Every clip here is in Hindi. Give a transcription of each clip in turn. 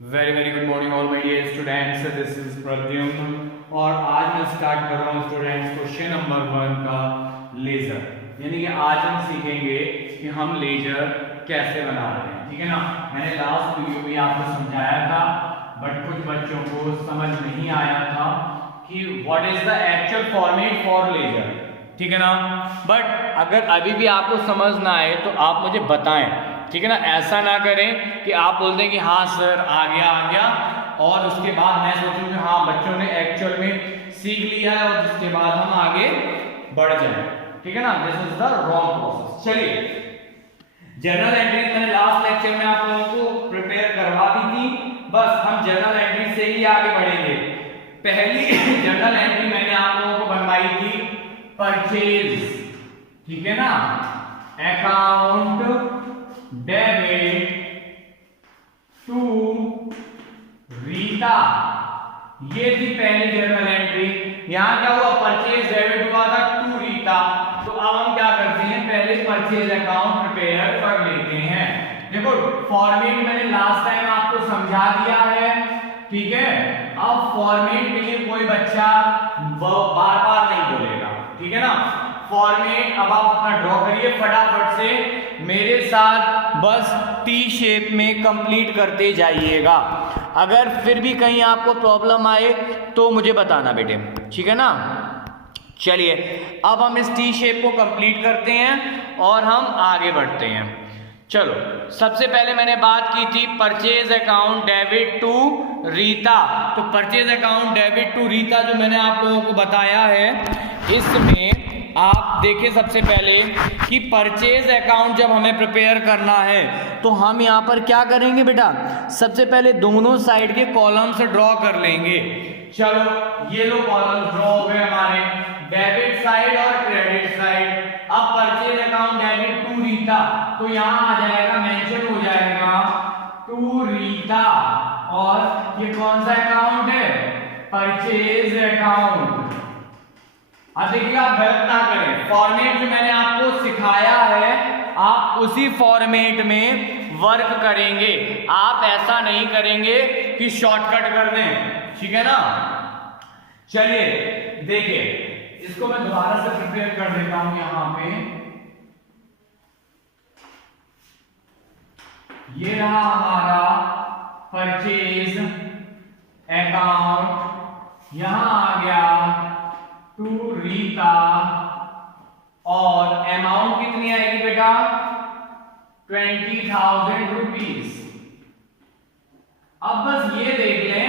Very very good morning all my dear students, this is Pradyumna और आज मैं स्टार्ट कर रहा हूँ स्टूडेंट्स क्वेश्चन नंबर 1 का लेजर। यानी कि आज हम सीखेंगे कि हम लेजर कैसे बना रहे हैं। ठीक है ना। मैंने लास्ट वीडियो में आपको समझाया था बट कुछ बच्चों को समझ नहीं आया था कि what is the actual format for ledger. ठीक है ना। बट अगर अभी भी आपको समझ ना आए तो आप मुझे बताएं। ठीक है ना। ऐसा ना करें कि आप बोल दें कि हाँ सर आ गया और उसके बाद मैं सोचूं कि हाँ बच्चों ने एक्चुअल में सीख लिया है और जिसके बाद हम आगे बढ़ जाएं। ठीक है ना। This is the wrong process. चलिए, जर्नल एंट्रीज मैंने लास्ट लेक्चर में आप लोगों को प्रिपेयर करवा दी थी। बस हम जर्नल एंट्री से ही आगे बढ़ेंगे। पहली जर्नल एंट्री मैंने आप लोगों को बनवाई थी परचेज। ठीक है ना। अकाउंट डेबिट टू रीता, ये थी पहली जर्नल एंट्री। यहां क्या हुआ, परचेज डेबिट हुआ था टू रीता। तो अब हम क्या करते हैं, पहले परचेज अकाउंट प्रिपेयर कर लेते हैं। देखो फॉर्मेट मैंने लास्ट टाइम आपको समझा दिया है। ठीक है। अब फॉर्मेट के लिए कोई बच्चा बार बार नहीं बोलेगा। ठीक है ना। फॉर्मेट अब आप अपना ड्रॉ करिए फटाफट से मेरे साथ, बस टी शेप में कंप्लीट करते जाइएगा। अगर फिर भी कहीं आपको प्रॉब्लम आए तो मुझे बताना बेटे। ठीक है ना। चलिए अब हम इस टी शेप को कंप्लीट करते हैं और हम आगे बढ़ते हैं। चलो, सबसे पहले मैंने बात की थी purchase account debit to Rita. तो purchase account debit to Rita जो मैंने आप लोगों को बताया है, इसमें आप देखिए सबसे पहले कि परचेज अकाउंट जब हमें प्रिपेयर करना है तो हम यहाँ पर क्या करेंगे बेटा, सबसे पहले दोनों साइड के कॉलम्स ड्रॉ कर लेंगे। चलो ये लो कॉलम्स ड्रॉ हो गए हमारे, डेबिट साइड और क्रेडिट साइड। अब purchase account debit to Rita, तो यहाँ आ जाएगा, मेंशन हो जाएगा टू रीता। और ये कौन सा अकाउंट है, परचेज अकाउंट। अब देखिए आप गलत ना करें, फॉर्मेट जो मैंने आपको सिखाया है आप उसी फॉर्मेट में वर्क करेंगे। आप ऐसा नहीं करेंगे कि शॉर्टकट कर दें। ठीक है ना। चलिए देखिए, इसको मैं दोबारा से प्रिपेयर कर देता हूं। यहां पे ये रहा हमारा परचेज अकाउंट, यहां आ गया टू रीता और अमाउंट कितनी आएगी बेटा, 20,000 रुपीज। अब बस ये देख लें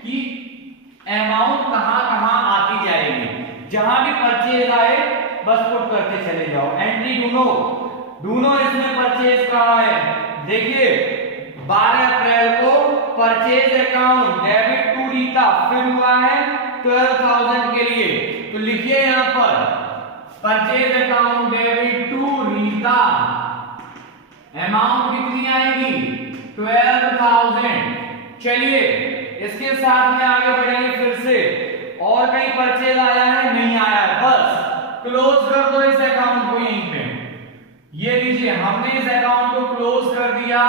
कि अमाउंट कहां कहां आती जाएगी। जहां भी परचेज आए बस पुट करते चले जाओ। एंट्री डूनो इसमें परचेज कहां है, देखिए 12 अप्रैल को purchase account debit to Rita फिर हुआ है 12,000 के लिए। तो लिखिए यहां पर purchase account debit to Rita, amount कितनी आएगी 12,000। चलिए इसके साथ में आगे बढ़ेंगे फिर से। और कहीं परचेज आया है, नहीं आया है, बस क्लोज कर दो इस अकाउंट को यहीं पे। ये लीजिए हमने इस अकाउंट को क्लोज कर दिया।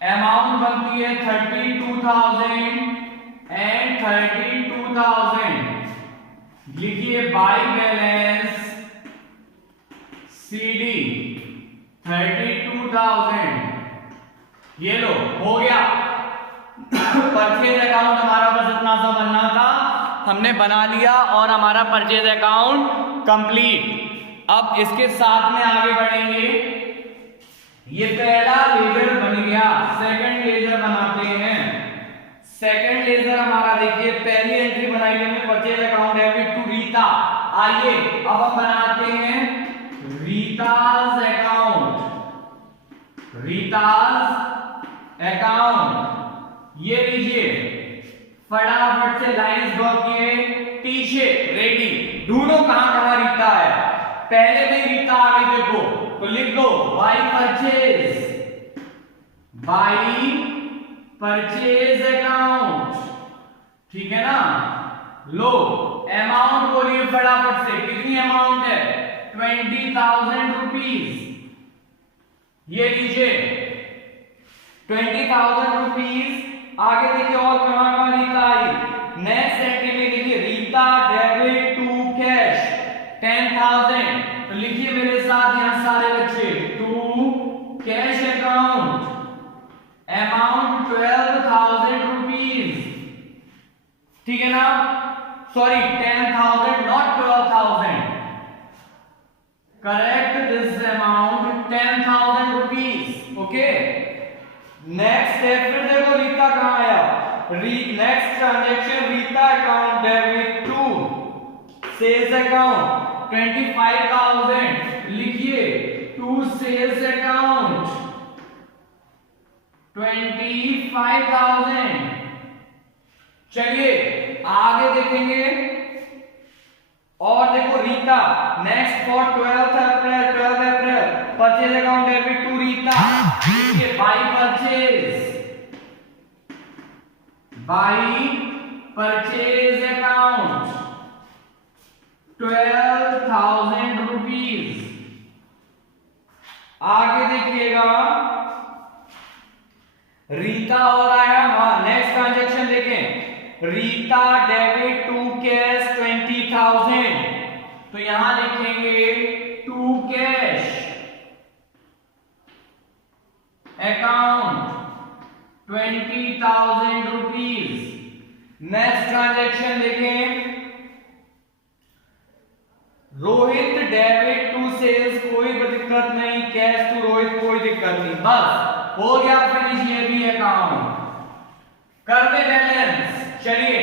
अमाउंट बनती है 32,000 एंड 32,000। लिखिए बाई बैलेंस सीडी 32,000। ये लो हो गया परचेज अकाउंट हमारा, बस इतना सा बनना था, हमने बना लिया और हमारा परचेज अकाउंट कंप्लीट। अब इसके साथ में आगे बढ़ेंगे। ये पहला लेजर बन गया, सेकंड लेजर बनाते हैं। सेकंड लेजर हमारा देखिए, पहली एंट्री बनाई हमने purchase account debit to Rita. आइए अब हम बनाते हैं रीताज अकाउंट, रीताज अकाउंट। ये लीजिए फटाफट से लाइंस ड्रॉ किए, टी शेप रेडी। ढूंढो कहां कहां रीता है, पहले में रीता आ गई देखो, तो लिख दो बाई परचेज अकाउंट। ठीक है ना। लो अमाउंट बोलिए फटाफट से, कितनी अमाउंट है 20,000 रुपीज। ये लीजिए 20,000 रुपीज। आगे देखिए और कहां कहां रीता आई। नेक्स्ट एंट्री में देखिए रीता डेबिट टू कैश 10,000। तो लिखिए मेरे साथ यहां सारे बच्चे, to cash account amount 12,000 rupees. ठीक है ना, sorry 10,000 not 12,000, correct, this amount 10,000 rupees. Okay, next step फिर देखो रीता कहां आया। Next transaction Rita account debit to sales account 25,000। लिखिए टू सेल्स अकाउंट 25,000। चलिए आगे देखेंगे और देखो Rita next for 12 April purchase account debit to Rita. देखिए बाई परचेज अकाउंट 12,000 रुपीज। आगे देखिएगा रीता और आया, हाँ नेक्स्ट ट्रांजैक्शन देखें, रीता डेबिट टू कैश 20,000। तो यहां लिखेंगे to cash account 20,000 rupees. Next transaction देखें, रोहित डेबिट टू सेल्स, कोई दिक्कत नहीं, कैश टू रोहित कोई दिक्कत नहीं, बस हो गया फिनिश ये भी अकाउंट। कर दे बैलेंस। चलिए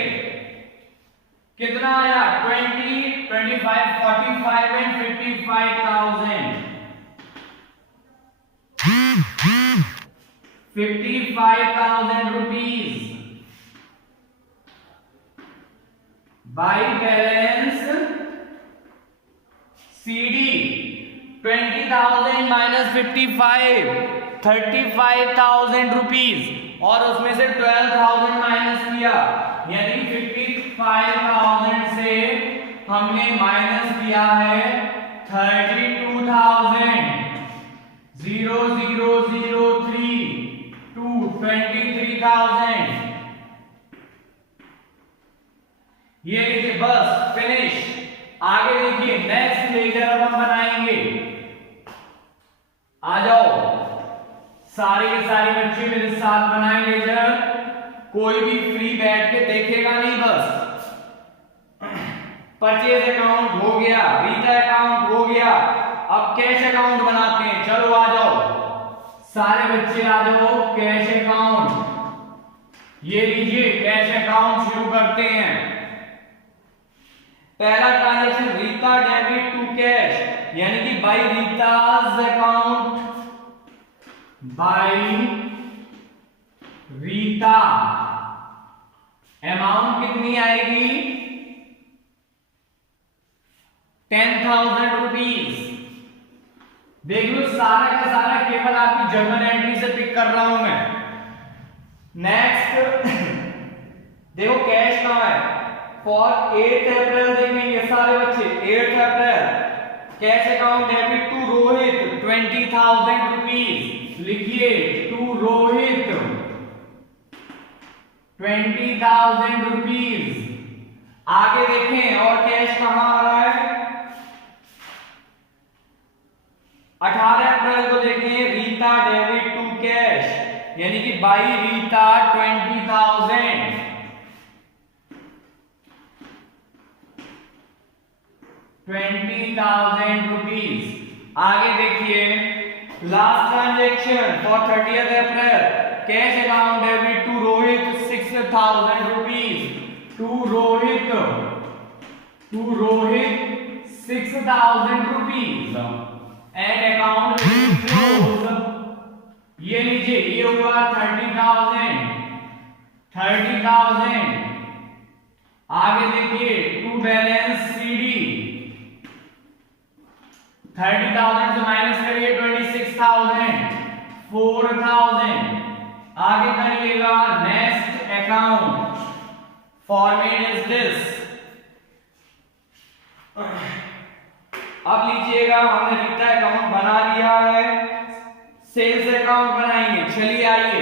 कितना आया 20, 25, 45 and 55,000। 55,000 rupees by balance CD 20,000 minus 55 35,000 rupees और उसमें से 12,000 माइनस किया, यानी 55,000 से हमने माइनस किया है 32,000 0003 टू 23,000। ये लीजिए बस फिनिश। आगे देखिए नेक्स्ट लेजर अब हम बनाएंगे। आ जाओ सारे के सारे बच्चे मेरे साथ बनाए लेजर, कोई भी फ्री बैठ के देखेगा नहीं। बस परचेज अकाउंट हो गया, रीता अकाउंट हो गया, अब कैश अकाउंट बनाते हैं। चलो आ जाओ सारे बच्चे आ जाओ, कैश अकाउंट। ये लीजिए कैश अकाउंट शुरू करते हैं। पहला transaction Rita debit to cash, यानी कि by Rita's account, by Rita. Amount कितनी आएगी 10,000 रुपीज। देख लो सारा का सारा केवल आपकी जर्नल एंट्री से पिक कर रहा हूं मैं। नेक्स्ट देखो कैश कहां है, फॉर 8 अप्रैल देखेंगे सारे बच्चे। 8 अप्रैल cash account debit to Rohit 20,000 rupees. लिखिए टू रोहित 20,000 रुपीज। आगे देखें और कैश कहां आ रहा है, 18 अप्रैल को देखें रीता डेबिट टू कैश, यानी कि बाई रीता 20,000 रुपीज। आगे देखिए last transaction for 30th April cash account debit to Rohit 6,000 rupees. To Rohit 6,000 rupees and account close. ये लीजिए ये हुआ 30,000। आगे देखिए टू बैलेंस सीडी 30,000 से माइनस करिए 26,000 4,000। आगे करिएगा next account, format is this. अब लीजिएगा हमने रीता अकाउंट बना लिया है, सेल्स अकाउंट बनाएंगे। चलिए आइए,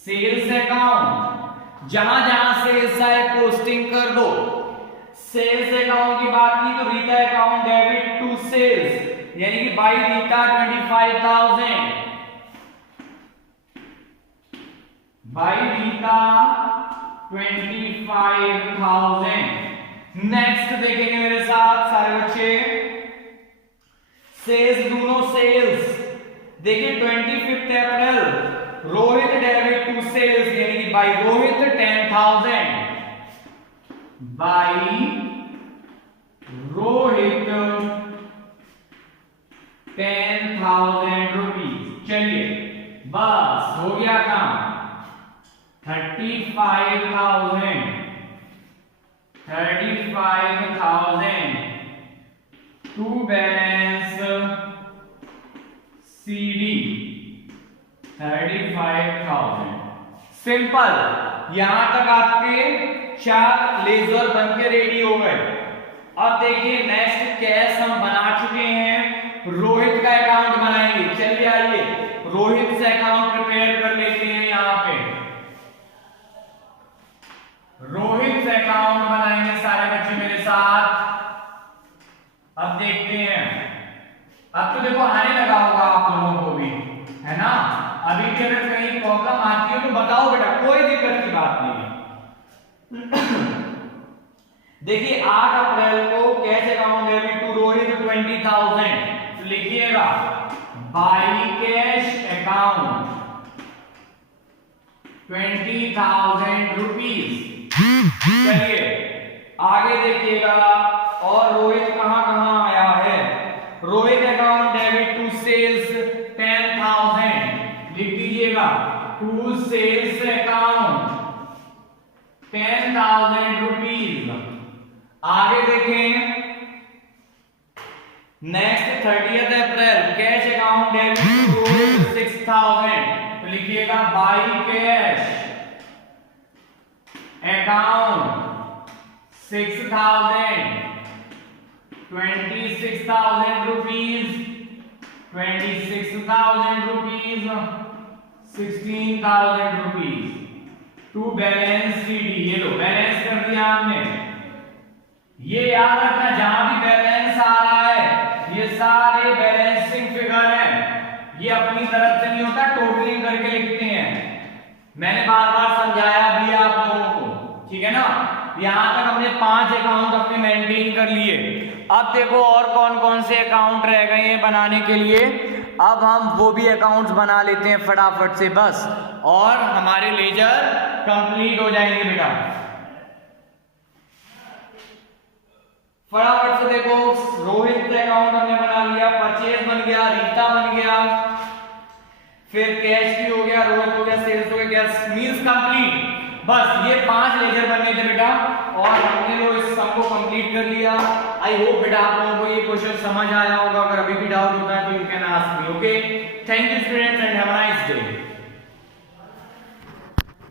सेल्स अकाउंट, जहां जहां सेल्स आए पोस्टिंग कर दो। सेल्स अकाउंट की बात की तो Rita account debit to sales, यानी कि by Rita 25,000, by Rita 25,000। Next देखेंगे मेरे साथ सारे बच्चे, सेल्स, दोनों सेल्स देखिए 25 अप्रैल रोहित डेबिट टू सेल्स, यानी कि by Rohit 10,000, by Rohit 10,000 rupees. चलिए बस हो गया काम। 35,000 टू बैलेंस CD 35,000। सिंपल, यहां तक आपके 4 लेजर बनके रेडी हो गए। अब देखिए नेक्स्ट कैश हम बना चुके हैं, रोहित का अकाउंट बनाएंगे। चलिए आइए रोहित से अकाउंट प्रिपेयर कर लेते हैं। यहां पे रोहित से अकाउंट बनाएंगे सारे बच्चे मेरे साथ। अब देखते हैं, अब तो देखो आने लगा होगा आप लोगों को भी, है ना। अभी भी अगर कहीं प्रॉब्लम आती है तो बताओ बेटा, कोई दिक्कत की बात नहीं है। देखिए 8 अप्रैल को cash account debit to Rohit 20,000, तो लिखिएगा बाई कैश अकाउंट 20,000 रुपीज। चलिए आगे देखिएगा, और रोहित कहां कहां आया है। Rohit account debit to sales 10,000, लिख दीजिएगा टू सेल्स अकाउंट 10,000 रुपीज। आगे देखें next 30 April cash account debit to Rohit 6,000, तो लिखिएगा by cash account 6,000 26,000 rupees, 26,000 rupees, 16,000 rupees to balance CD। ये लो बैलेंस कर दिया हमने। ये याद रखना, जहां भी बैलेंस आ रहा है ये सारे बैलेंसिंग फिगर हैं, ये अपनी तरफ से नहीं होता, टोटलिंग करके लिखते हैं। मैंने बार बार समझाया भी आप लोगों को, ठीक है ना। यहां तक हमने 5 अकाउंट अपने मेंटेन कर लिए। अब देखो और कौन कौन से अकाउंट रह गए हैं बनाने के लिए। अब हम वो भी अकाउंट्स बना लेते हैं फटाफट से बस, और हमारे लेजर कंप्लीट हो जाएंगे बेटा। फटाफट से देखो, रोहित का अकाउंट हमने बना लिया, परचेज बन गया, रीता बन गया, फिर कैश भी हो गया, रोहित हो गया, सेल्स हो गया, मींस कंप्लीट। बस ये 5 लेजर बनने थे बेटा, और हमने वो इस सब को कंप्लीट कर लिया। आई होप बेटा आप लोगों को ये क्वेश्चन समझ आया होगा। अगर अभी भी डाउट होता है तो you can ask me. Okay, thank you students and have a nice day.